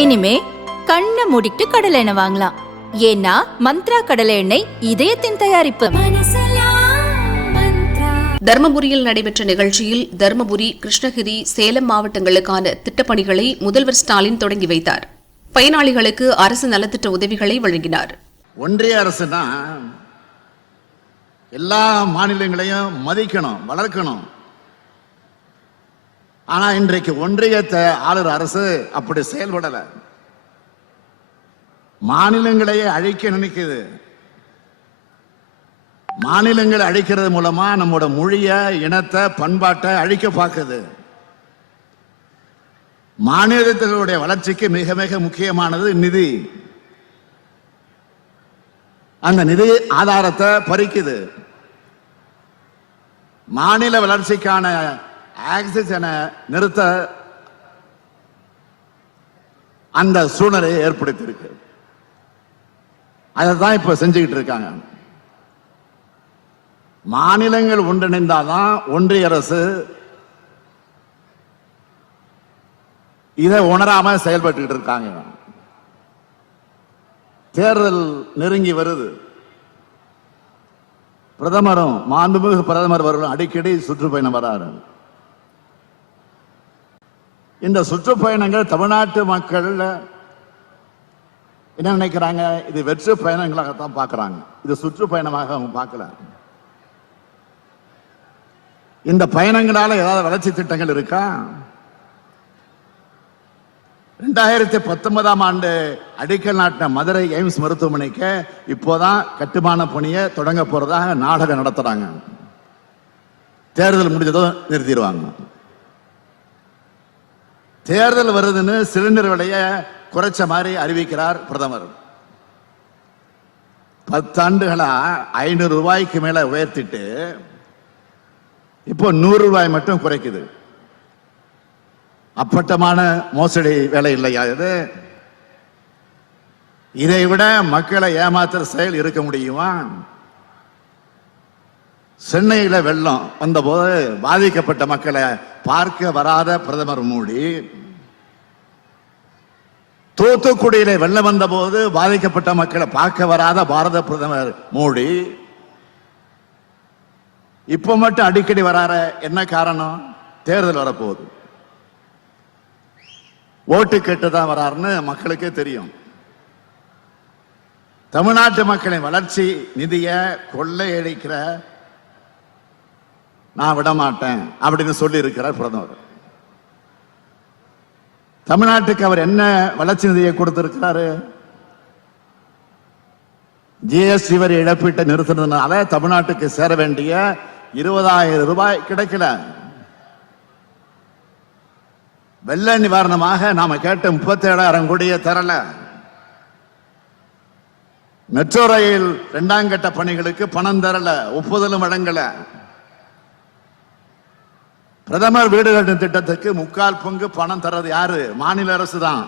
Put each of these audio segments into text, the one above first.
இனிமே கண்ணை மூடிட்டு கடலை எண்ணெய் வாங்கலாம். ஏன்னா மந்த்ரா கடலை எண்ணெய் இதயத்தின் தயாரிப்பு. தர்மபுரியில் நடைபெற்ற நிகழ்ச்சியில் தர்மபுரி கிருஷ்ணகிரி சேலம் மாவட்டங்களுக்கான திட்டப்பணிகளை முதல்வர் ஸ்டாலின் தொடங்கி வைத்தார். பயனாளிகளுக்கு அரசு நலத்திட்ட உதவிகளை வழங்கினார். ஒன்றிய அரசுனா எல்லா மாநிலங்களையும் மதிக்கணும் வளர்க்கணும். ஆனா இன்றைக்கு ஒன்றியத்தை ஆளுற அரசு அப்படி செயல்படல. மாநிலங்களையே அழிக்க நினைக்குது. மாநிலங்களை அழிக்கிறது மூலமா நம்மோட மொழிய இனத்தை பண்பாட்டை அழிக்க பார்க்குது. மாநிலத்தினுடைய வளர்ச்சிக்கு மிக மிக முக்கியமானது நிதி. அந்த நிதி ஆதாரத்தை பறிக்குது. மாநில வளர்ச்சிக்கான ஆக்சிஜனை நிறுத்த அந்த சூழ்நிலையை ஏற்படுத்தியிருக்கு. அதை தான் இப்ப செஞ்சுக்கிட்டு இருக்காங்க. மாநிலங்கள் ஒன்றிணைந்தாதான் ஒன்றிய அரசு இதை உணராம செயல்பட்டு இருக்காங்க. தேர்தல் நெருங்கி வருது. பிரதமரும் மாண்புமிகு பிரதமர் அவர்களும் அடிக்கடி சுற்றுப்பயணம் வராரு. இந்த சுற்றுப்பயணங்கள் தமிழ்நாட்டு மக்கள் என்ன நினைக்கிறாங்க? இது வெற்று பயணங்களாகத்தான் பார்க்குறாங்க. இது சுற்றுப்பயணமாக அவங்க பார்க்கல. இந்த பயணங்களால ஏதாவது வளர்ச்சி திட்டங்கள் இருக்கா? ரெண்டாயிரத்தி பத்தொன்பதாம் ஆண்டு அடிக்கல் நாட்டின மதுரை எய்ம்ஸ் மருத்துவமனைக்கு இப்போதான் கட்டுமான பணியை தொடங்க போறதாக நாடகம் நடத்துறாங்க. தேர்தல் முடிஞ்சதும் நிறுத்திடுவாங்க. தேர்தல் வருதுன்னு சிலிண்டர் விலைய குறைச்ச மாதிரி அறிவிக்கிறார் பிரதமர். பத்தாண்டுகளா ஐநூறு ரூபாய்க்கு மேல உயர்த்திட்டு இப்போ நூறு ரூபாய் மட்டும் குறைக்குது. அப்பட்டமான மோசடி வேலை இல்லையா இது? இதை விட மக்களை ஏமாத்துற செயல் இருக்க முடியுமா? சென்னையில வெள்ளம் வந்தபோது பாதிக்கப்பட்ட மக்களை பார்க்க வராத பிரதமர் மோடி தூத்துக்குடியில வெள்ளம் வந்தபோது பாதிக்கப்பட்ட மக்களை பார்க்க வராத பாரத பிரதமர் மோடி இப்ப மட்டும் அடிக்கடி வராற என்ன காரணம்? தேர்தல் வரப்போகுது. ஓட்டு கேட்டு தான் வராருன்னு மக்களுக்கே தெரியும். தமிழ்நாட்டு மக்களின் வளர்ச்சி நிதிய கொள்ளையடிக்கிற நான் விட மாட்டேன் அப்படின்னு சொல்லி இருக்கிறார் பிரதமர் தமிழ்நாட்டுக்கு அவர் என்ன வளர்ச்சி நிதியை கொடுத்திருக்கிறாரு? ஜிஎஸ்டி வரி இழப்பீட்டை நிறுத்தினதுனால தமிழ்நாட்டுக்கு சேர வேண்டிய இருபதாயிரம் ரூபாய் கிடைக்கல. வெள்ள நிவாரணமாக நாம கேட்ட முப்பத்தி ஏழாயிரம் கோடியை தரல. மெட்ரோ ரயில் இரண்டாம் கட்ட பணிகளுக்கு பணம் தரல ஒப்புதலும் வழங்கல. பிரதமர் வீடு கட்டும் திட்டத்துக்கு முக்கால் பங்கு பணம் தர்றது யாரு? மாநில அரசு தான்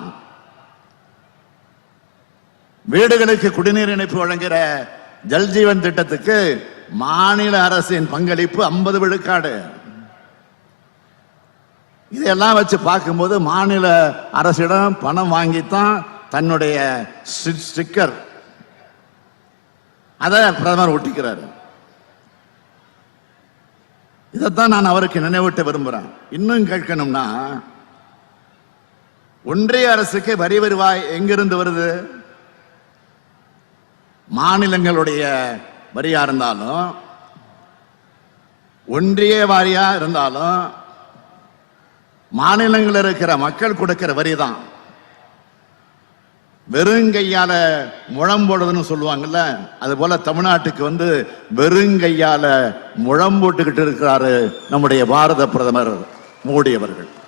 வீடுகளுக்கு குடிநீர் இணைப்பு வழங்குகிற ஜல்ஜீவன் திட்டத்துக்கு மாநில அரசின் பங்களிப்பு ஐம்பது விழுக்காடு. இதையெல்லாம் வச்சு பார்க்கும்போது மாநில அரசிடம் பணம் வாங்கித்தான் தன்னுடைய ஸ்டிக்கர். அதை பிரதமர் ஒட்டிக்கிறாரு. இதைத்தான் நான் அவருக்கு நினைவூட்ட விரும்புகிறேன் இன்னும் கேட்கணும்னா ஒன்றிய அரசுக்கு வரி வருவாய் எங்கிருந்து வருது? மாநிலங்களுடைய வரியா இருந்தாலும் ஒன்றிய வாரியா இருந்தாலும் மாநிலங்களில் இருக்கிற மக்கள் கொடுக்கிற வரி தான் வெறுங்கையால முழம் போடுறதுன்னு சொல்லுவாங்கல்ல அது போல தமிழ்நாட்டுக்கு வந்து வெறுங்கையால முழம் போட்டுக்கிட்டு இருக்கிறாரு நம்முடைய பாரத பிரதமர் மோடி அவர்கள்.